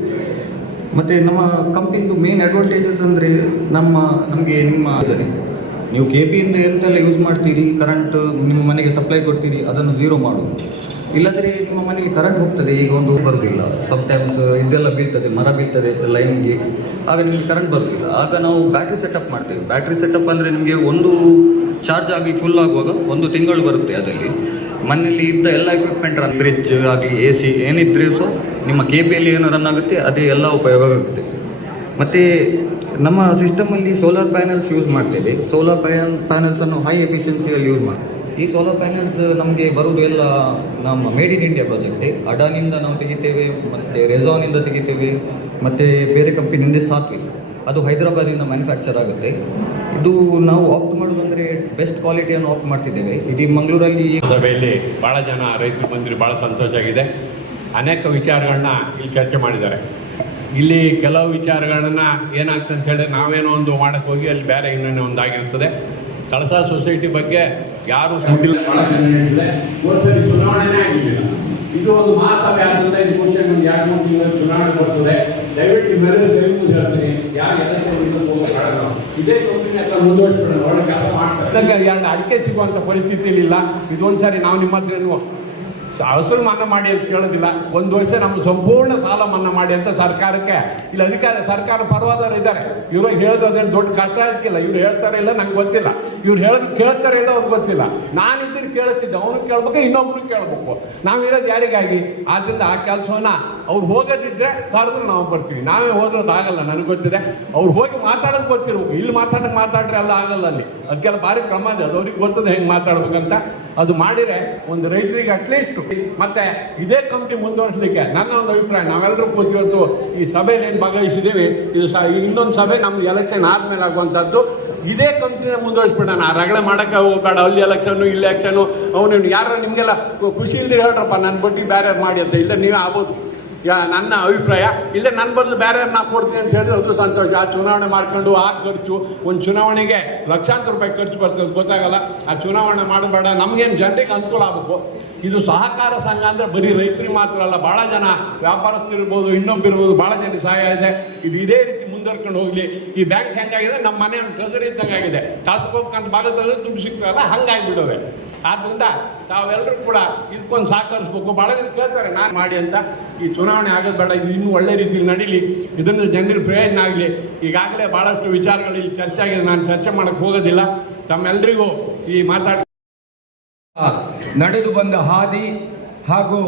ಮತ್ತು ನಮ್ಮ ಕಂಪ್ನಿದು ಮೇನ್ ಅಡ್ವಾಂಟೇಜಸ್ ಅಂದರೆ ನಮ್ಮ, ನಮಗೆ ನಿಮ್ಮ ಸರಿ ನೀವು ಕೆ ಪಿಯಿಂದ ಎಂತೆಲ್ಲ ಯೂಸ್ ಮಾಡ್ತೀರಿ ಕರೆಂಟ್ ನಿಮ್ಮ ಮನೆಗೆ ಸಪ್ಲೈ ಕೊಡ್ತೀರಿ, ಅದನ್ನು ಝೀರೋ ಮಾಡು. ಇಲ್ಲದ್ರೆ ನಿಮ್ಮ ಮನೆಗೆ ಕರೆಂಟ್ ಹೋಗ್ತದೆ, ಈಗ ಒಂದು ಬರುವುದಿಲ್ಲ ಸಮ್ಟೈಮ್ಸ್ ಇದೆಲ್ಲ ಬೀಳ್ತದೆ, ಮರ ಬೀಳ್ತದೆ ಲೈನ್ಗೆ ಆಗ ನಿಮಗೆ ಕರೆಂಟ್ ಬರುವುದಿಲ್ಲ ಆಗ ನಾವು ಬ್ಯಾಟ್ರಿ ಸೆಟಪ್ ಮಾಡ್ತೇವೆ. ಬ್ಯಾಟ್ರಿ ಸೆಟಪ್ ಅಂದರೆ ನಿಮಗೆ ಒಂದು ಚಾರ್ಜ್ ಆಗಿ ಫುಲ್ ಆಗುವಾಗ ಒಂದು ತಿಂಗಳು ಬರುತ್ತೆ ಅದರಲ್ಲಿ. ಮನೆಯಲ್ಲಿ ಇದ್ದ ಎಲ್ಲ ಎಕ್ವಿಪ್ಮೆಂಟ್ ರನ್ ಫ್ರಿಜ್ ಆಗಲಿ ಎ ಸಿ ಏನಿದ್ರೆ ಸೊ ನಿಮ್ಮ ಕೆ ಪಿಯಲ್ಲಿ ಏನು ರನ್ ಆಗುತ್ತೆ, ಅದೇ ಎಲ್ಲ ಉಪಯೋಗ ಆಗುತ್ತೆ ಮತ್ತು ನಮ್ಮ ಸಿಸ್ಟಮಲ್ಲಿ ಸೋಲಾರ್ ಪ್ಯಾನಲ್ಸ್ ಯೂಸ್ ಮಾಡ್ತೇವೆ. ಸೋಲಾರ್ ಪ್ಯಾನ್ ಪ್ಯಾನೆಲ್ಸನ್ನು ಹೈ ಎಫಿಷಿಯನ್ಸಿಯಲ್ಲಿ ಯೂಸ್ ಮಾಡ್ತೀವಿ. ಈ ಸೋಲಾರ್ ಪ್ಯಾನಲ್ಸ್ ನಮಗೆ ಬರುವುದು ಎಲ್ಲ ನಮ್ಮ ಮೇಡ್ ಇನ್ ಇಂಡಿಯಾ ಪ್ರಾಜೆಕ್ಟ್ ಅಡಾನಿಂದ ನಾವು ತೆಗಿತೇವೆ, ಮತ್ತು ರೆಸಾನಿಂದ ತೆಗಿತೇವೆ, ಮತ್ತು ಬೇರೆ ಕಂಪನಿಯಿಂದ ಸಾತ್ವಿ. ಅದು ಹೈದರಾಬಾದಿಂದ ಮ್ಯಾನುಫ್ಯಾಕ್ಚರ್ ಆಗುತ್ತೆ. ಇದು ನಾವು ಆಪ್ಟ್ ಮಾಡೋದಂದ್ರೆ ಬೆಸ್ಟ್ ಕ್ವಾಲಿಟಿಯನ್ನು ಆಪ್ಟ್ ಮಾಡ್ತಿದ್ದೇವೆ. ಇಡೀ ಮಂಗಳೂರಲ್ಲಿ ಈ ಸಭೆಯಲ್ಲಿ ಭಾಳ ಜನ ರೈತರು ಬಂದಿರು ಭಾಳ ಸಂತೋಷ ಆಗಿದೆ. ಅನೇಕ ವಿಚಾರಗಳನ್ನ ಇಲ್ಲಿ ಚರ್ಚೆ ಮಾಡಿದ್ದಾರೆ. ಇಲ್ಲಿ ಕೆಲವು ವಿಚಾರಗಳನ್ನ ಏನಾಗ್ತದೆ ಅಂತ ಹೇಳಿದ್ರೆ ನಾವೇನೋ ಒಂದು ಮಾಡಕ್ಕೆ ಹೋಗಿ ಅಲ್ಲಿ ಬೇರೆ ಇನ್ನೇನೋ ಒಂದು ಆಗಿರ್ತದೆ ಕಳಸ ಸೊಸೈಟಿ ಬಗ್ಗೆ ಯಾರು ಚುನಾವಣೆನೇ ಆಗಿಲ್ಲ. ಇದು ಒಂದು ಮಹಾಸಭೆ ಆಗ್ತದೆ ಎರಡು ಮೂರು ತಿಂಗಳು ಚುನಾವಣೆ ಬರ್ತದೆ. ದಯವಿಟ್ಟು ಇದೇ ಮುಂದುವರಿಸ್ಬಿಡೋಣ ಒಳ್ಳೆ ಕೆಲಸ ಮಾಡ್ತಾರೆ. ಎರಡು ಅಡಿಕೆ ಸಿಗುವಂಥ ಪರಿಸ್ಥಿತಿ ಇಲ್ಲ ಇದೊಂದು ಸಾರಿ ನಾವು ನಿಮ್ಮ ಹತ್ರ ಹಸಿರು ಮನ್ನಾ ಮಾಡಿ ಅಂತ ಕೇಳೋದಿಲ್ಲ. ಒಂದು ವರ್ಷ ನಮ್ಮ ಸಂಪೂರ್ಣ ಸಾಲ ಮನ್ನಾ ಮಾಡಿ ಅಂತ ಸರ್ಕಾರಕ್ಕೆ, ಇಲ್ಲಿ ಅಧಿಕಾರ, ಸರ್ಕಾರ ಪರವಾದವರು ಇದ್ದಾರೆ. ಇವರು ಹೇಳೋದೇನು ದೊಡ್ಡ ಕಷ್ಟ ಆಗಿಲ್ಲ. ಇವ್ರು ಹೇಳ್ತಾರೆ ಇಲ್ಲ, ನಂಗೆ ಗೊತ್ತಿಲ್ಲ. ಇವ್ರು ಹೇಳೋದು ಕೇಳ್ತಾರೆ ಇಲ್ಲ, ಅವ್ರಿಗೆ ಗೊತ್ತಿಲ್ಲ. ನಾನಿದ್ದೀನಿ ಕೇಳುತ್ತಿದ್ದೆ ಅವನು ಕೇಳ್ಬೇಕು ಇನ್ನೊಬ್ರು ಕೇಳಬೇಕು. ನಾವಿರೋದು ಯಾರಿಗಾಗಿ? ಆದ್ದರಿಂದ ಆ ಕೆಲಸವನ್ನ ಅವ್ರು ಹೋಗೋದಿದ್ರೆ ಕರೆದ್ರೆ ನಾವು ಬರ್ತೀವಿ. ನಾವೇ ಹೋದ್ರದ್ದು ಆಗಲ್ಲ, ನನಗೆ ಗೊತ್ತಿದೆ. ಅವ್ರು ಹೋಗಿ ಮಾತಾಡೋದು ಗೊತ್ತಿರ್ಬೇಕು. ಇಲ್ಲಿ ಮಾತಾಡೋಕೆ ಮಾತಾಡ್ರೆ ಎಲ್ಲ ಆಗಲ್ಲ ಅಲ್ಲಿ. ಅದಕ್ಕೆಲ್ಲ ಭಾರಿ ಕ್ರಮ ಇದೆ. ಅದು ಅವ್ರಿಗೆ ಗೊತ್ತದೆ ಹೆಂಗೆ ಮಾತಾಡ್ಬೇಕಂತ. ಅದು ಮಾಡಿದರೆ ಒಂದು ರೈತರಿಗೆ ಅಟ್ಲೀಸ್ಟ್ ಮತ್ತೆ ಇದೇ ಕಂಪ್ನಿ ಮುಂದುವರಿಸಲಿಕ್ಕೆ ನನ್ನ ಒಂದು ಅಭಿಪ್ರಾಯ. ನಾವೆಲ್ಲರೂ ಕೂತಿವತ್ತು ಈ ಸಭೆಯಲ್ಲಿ ಭಾಗವಹಿಸಿದ್ದೀವಿ. ಇದು ಸ ಇನ್ನೊಂದು ಸಭೆ ನಮ್ದು ಎಲೆಕ್ಷನ್ ಆದ್ಮೇಲೆ ಆಗುವಂಥದ್ದು. ಇದೇ ಕಂಪ್ನಿನ ಮುಂದುವರಿಸ್ಬಿಡೋಣ. ಆ ರಗಳೆ ಮಾಡೋಕ್ಕೆ ಹೋಗ್ಬೇಡ. ಅಲ್ಲಿ ಎಲೆಕ್ಷನ್ನು ಇಲ್ಲಿ ಎಲೆಕ್ಷನ್ನು ಅವನು ಯಾರು ನಿಮಗೆಲ್ಲ ಖುಷಿ ಇಲ್ದಿರ ಹೇಳ್ರಪ್ಪ. ನನ್ನ ಬಟ್ಟಿ ಬೇರೆ ಮಾಡಿ ಅಂತ. ಇಲ್ಲ ನೀವೇ ಆಗ್ಬೋದು. ಯಾ, ನನ್ನ ಅಭಿಪ್ರಾಯ? ಇಲ್ಲ ನನ್ನ ಬದಲು ಬೇರೆ ನಾ ಕೊಡ್ತೀನಿ ಅಂತ ಹೇಳಿದ್ರೆ ಅದು ಸಂತೋಷ. ಆ ಚುನಾವಣೆ ಮಾಡ್ಕೊಂಡು ಆ ಖರ್ಚು, ಒಂದು ಚುನಾವಣೆಗೆ ಲಕ್ಷಾಂತರ ರೂಪಾಯಿ ಖರ್ಚು ಬರ್ತದೆ ಗೊತ್ತಾಗಲ್ಲ. ಆ ಚುನಾವಣೆ ಮಾಡಬೇಡ, ನಮಗೇನು ಜನರಿಗೆ ಅನುಕೂಲ ಆಗಬೇಕು. ಇದು ಸಹಕಾರ ಸಂಘ ಅಂದರೆ ಬರೀ ರೈತರಿಗೆ ಮಾತ್ರ ಅಲ್ಲ ಭಾಳ ಜನ ವ್ಯಾಪಾರಸ್ಥರಿರ್ಬೋದು ಇನ್ನೊಬ್ಬಿರ್ಬೋದು ಭಾಳ ಜನ ಸಹಾಯ ಇದೆ ಇದು ಇದೇ ರೀತಿ ಮುಂದುವರ್ಕೊಂಡು ಹೋಗಲಿ. ಈ ಬ್ಯಾಂಕ್ ಹೆಂಗಾಗಿದೆ? ನಮ್ಮ ಮನೆ ಟ್ರೆಸರಿ ಇದ್ದಂಗೆ ಆಗಿದೆ ಕಾಸು ಭಾಗ ಭಾಗದಲ್ಲಿ ದುಡ್ಡು ಸಿಗ್ತಾರಲ್ಲ ಹಂಗಾಗಿಬಿಡೋದೆ. ಆದ್ದರಿಂದ ತಾವೆಲ್ಲರೂ ಕೂಡ ಇದಕ್ಕೊಂದು ಸಹಕರಿಸ್ಬೇಕು. ಭಾಳ ಜನ ಕೇಳ್ತಾರೆ, ನಾನು ಮಾಡಿ ಅಂತ. ಈ ಚುನಾವಣೆ ಆಗೋದು ಬೇಡ ಇನ್ನೂ ಒಳ್ಳೆ ರೀತಿಯಲ್ಲಿ ನಡೀಲಿ. ಇದನ್ನು ಜನರಿಗೆ ಪ್ರಯೋಜನ ಆಗಲಿ. ಈಗಾಗಲೇ ಭಾಳಷ್ಟು ವಿಚಾರಗಳು ಇಲ್ಲಿ ಚರ್ಚೆ ಆಗಿದೆ. ನಾನು ಚರ್ಚೆ ಮಾಡೋಕ್ಕೆ ಹೋಗೋದಿಲ್ಲ. ತಮ್ಮೆಲ್ಲರಿಗೂ ಈ ಮಾತಾಡ ನಡೆದು ಬಂದ ಹಾದಿ ಹಾಗೂ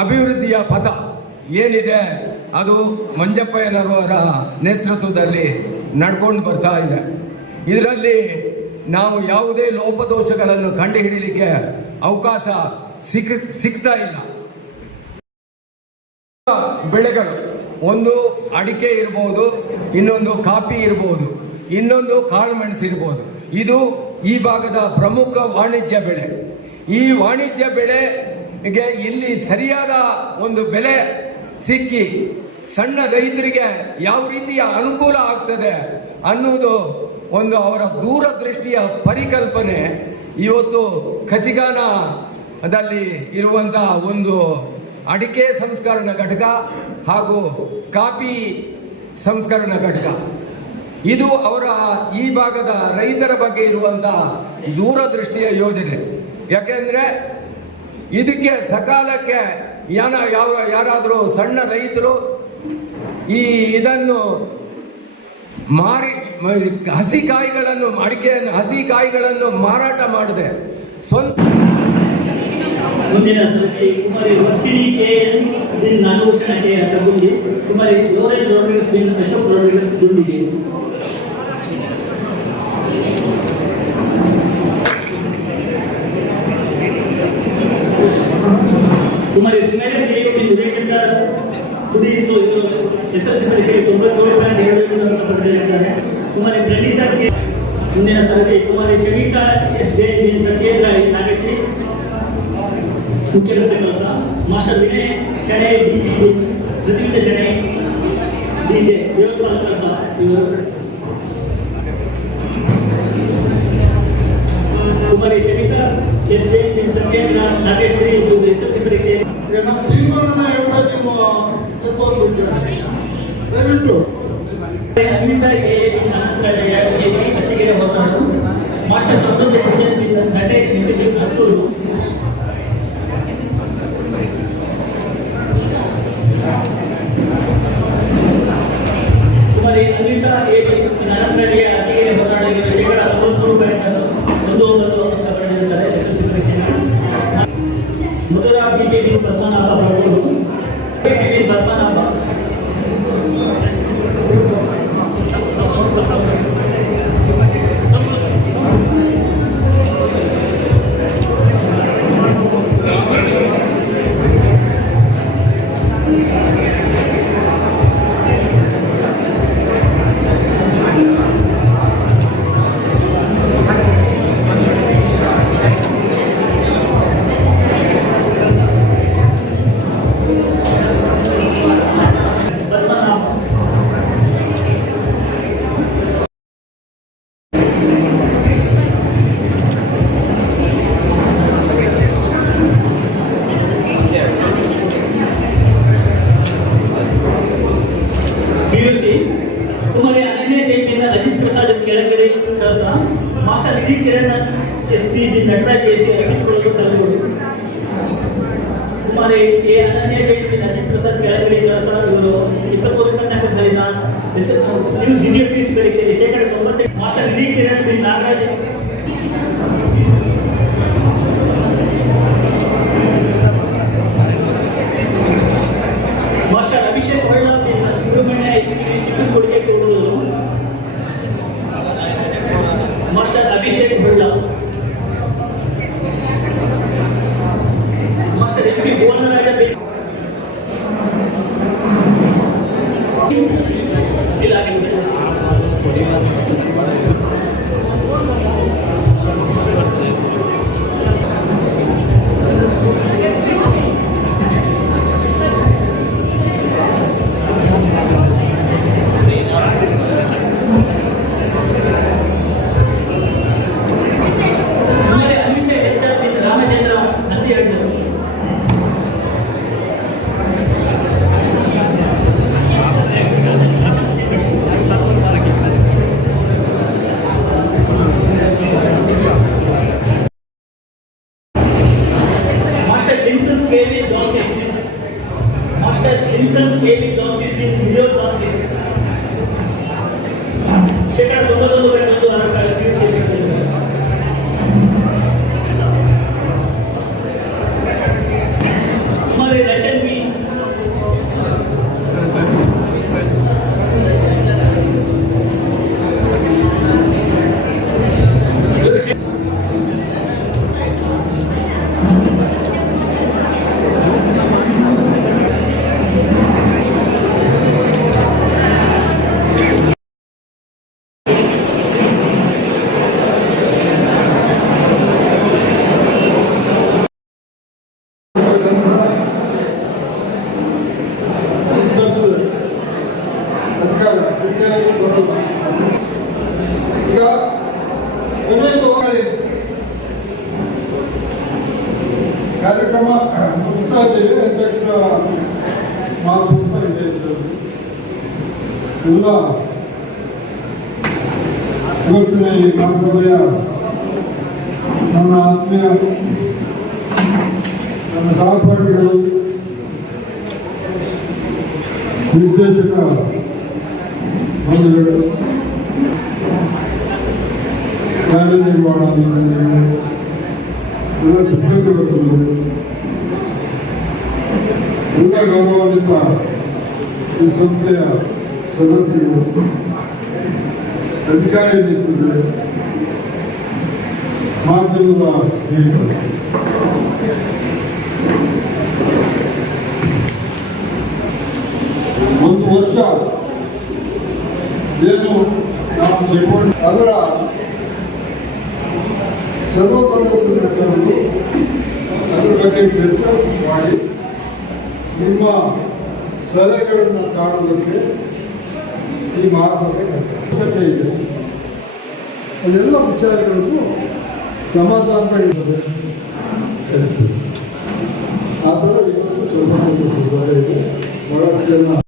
ಅಭಿವೃದ್ಧಿಯ ಪಥ ಏನಿದೆ ಅದು ಮಂಜಪ್ಪಯ್ಯನವರ ನೇತೃತ್ವದಲ್ಲಿ ನಡ್ಕೊಂಡು ಬರ್ತಾ ಇದೆ. ಇದರಲ್ಲಿ ನಾವು ಯಾವುದೇ ಲೋಪದೋಷಗಳನ್ನು ಕಂಡುಹಿಡಿಯಲಿಕ್ಕೆ ಅವಕಾಶ ಸಿಕ್, ಸಿಗ್ತಾ ಇಲ್ಲ. ಬೆಳೆಗಳು, ಒಂದು ಅಡಿಕೆ ಇರ್ಬೋದು, ಇನ್ನೊಂದು ಕಾಫಿ ಇರ್ಬೋದು, ಇನ್ನೊಂದು ಕಾಳುಮೆಣಸು ಇರ್ಬೋದು, ಇದು ಈ ಭಾಗದ ಪ್ರಮುಖ ವಾಣಿಜ್ಯ ಬೆಳೆ. ಈ ವಾಣಿಜ್ಯ ಬೆಳೆಗೆ ಇಲ್ಲಿ ಸರಿಯಾದ ಒಂದು ಬೆಲೆ ಸಿಕ್ಕಿ ಸಣ್ಣ ರೈತರಿಗೆ ಯಾವ ರೀತಿಯ ಅನುಕೂಲ ಆಗ್ತದೆ ಅನ್ನುವುದು ಒಂದು ಅವರ ದೂರದೃಷ್ಟಿಯ ಪರಿಕಲ್ಪನೆ ಇವತ್ತು ಖಚಿಗಾನದಲ್ಲಿ ಇರುವಂತಹ ಒಂದು ಅಡಿಕೆ ಸಂಸ್ಕರಣ ಘಟಕ ಹಾಗೂ ಕಾಫಿ ಸಂಸ್ಕರಣ ಘಟಕ. ಇದು ಅವರ ಈ ಭಾಗದ ರೈತರ ಬಗ್ಗೆ ಇರುವಂತಹ ದೂರದೃಷ್ಟಿಯ ಯೋಜನೆ. ಯಾಕೆಂದ್ರೆ ಇದಕ್ಕೆ ಸಕಾಲಕ್ಕೆ ಯಾವ ಯಾರಾದರೂ ಸಣ್ಣ ರೈತರು ಈ ಇದನ್ನು ಮಾರಿ ಹಸಿ ಕಾಯಿಗಳನ್ನು ಅಡಿಕೆಯನ್ನು ಹಸಿ ಕಾಯಿಗಳನ್ನು ಮಾರಾಟ ಮಾಡಿದೆ. ಸ್ವಂತ ಮುಂದಿನ ಸದಸ್ಯ Kumari Varshini K N Nagabhushana K ಅಂತ ಗುಂಡಿ ಕುಮಾರಿ ಲೋರೆನ್ ರೋಡ್ರಿಗಸ್ ಬಿಂದು ಅಶೋಕ್ ರೋಡ್ರಿಗಸ್ ಗುಂಡಿಗೆ ಕುಮಾರಿ ಎಸ್ಎಲ್ಸಿ ಪರೀಕ್ಷೆಗೆ ತೊಂಬತ್ತೇಳು ಪಾಯಿಂಟ್ ಎರಡು ಅಂಕ ಪಡೆದಿದ್ದಾರೆ ಕುಮಾರಿ ಪ್ರಣೀತಾ ಕೆ ಮುಂದಿನ ಸಭೆ ಕುಮಾರಿ ಶಮಿಕಾ ಎಸ್ ಜೆ ಬಿನ್ ಸತ್ಯೇಂದ್ರ ನಾಗಶ್ರೀ. ಮುಖ್ಯ ರಸ್ತೆ ಕೆಲಸ. Master Vinay Shenoy D P ಪ್ರತಿವಿಧ Shenoy D J. ದೇವರ ಕೆಲಸ. ಇವರು. ಕುಮಾರಿ ಶಮಿಕಾ ಎಸ್ ಜೆ ಬಿನ್ ಸತ್ಯೇಂದ್ರ ನಾಗೇಶ್ವರಿ ಇವರು ಎಸ್ ಎಸ್ ಸಿ ಪರೀಕ್ಷೆ. ಈಗ ನಮ್ಮ ತೀರ್ಮಾನ ಹೇಳ್ತಾ ನೀವು ತಗೊಂಡ್ಬಿಟ್ಟಿದ್ದಾರೆ ದಯವಿಟ್ಟು ಅಮಿತಾ ಎ ನಂತರ ಎ ಪಿ ಅತ್ತಿಗೆರೆ ಹೋರಾಡು ಮಾಸ್ಟರ್ ಸಂಬಂಧ ಎಚ್ ಎನ್ ಕಾರ್ಯನಿರ್ವಹಣಾಧಿಕಾರಿಗಳು ಎಲ್ಲ ಸಿಬ್ಬಂದಿಗಳು ಎಲ್ಲ ಗೌರವಾನ್ವಿತ ಈ ಸಂಸ್ಥೆಯ ಸದಸ್ಯರು ಅಧಿಕಾರಿ ಮಿತ್ರರು ಮಾಧ್ಯಮದ ಸ್ನೇಹಿತರು ಒಂದು ವರ್ಷ ಏನು ನಾವು ಚಟುವಟಿಕೆ ಅದರ ಸರ್ವ ಸದಸ್ಯರ ಅದರ ಬಗ್ಗೆ ಚರ್ಚೆ ಮಾಡಿ ನಿಮ್ಮ ಸಲಹೆಗಳನ್ನು ತಾಳೋದಕ್ಕೆ ಈ ಮಹಾಸಭೆ ಅವಶ್ಯಕತೆ ಇದೆ. ಅದೆಲ್ಲ ವಿಚಾರಗಳಿಗೂ ಸಮಾಧಾನ ಇರ್ತದೆ. ಆ ಥರ ಇವತ್ತು ಸರ್ವ ಸದಸ್ಯ ಸಭೆ ಇದೆ. ಬಹಳಷ್ಟು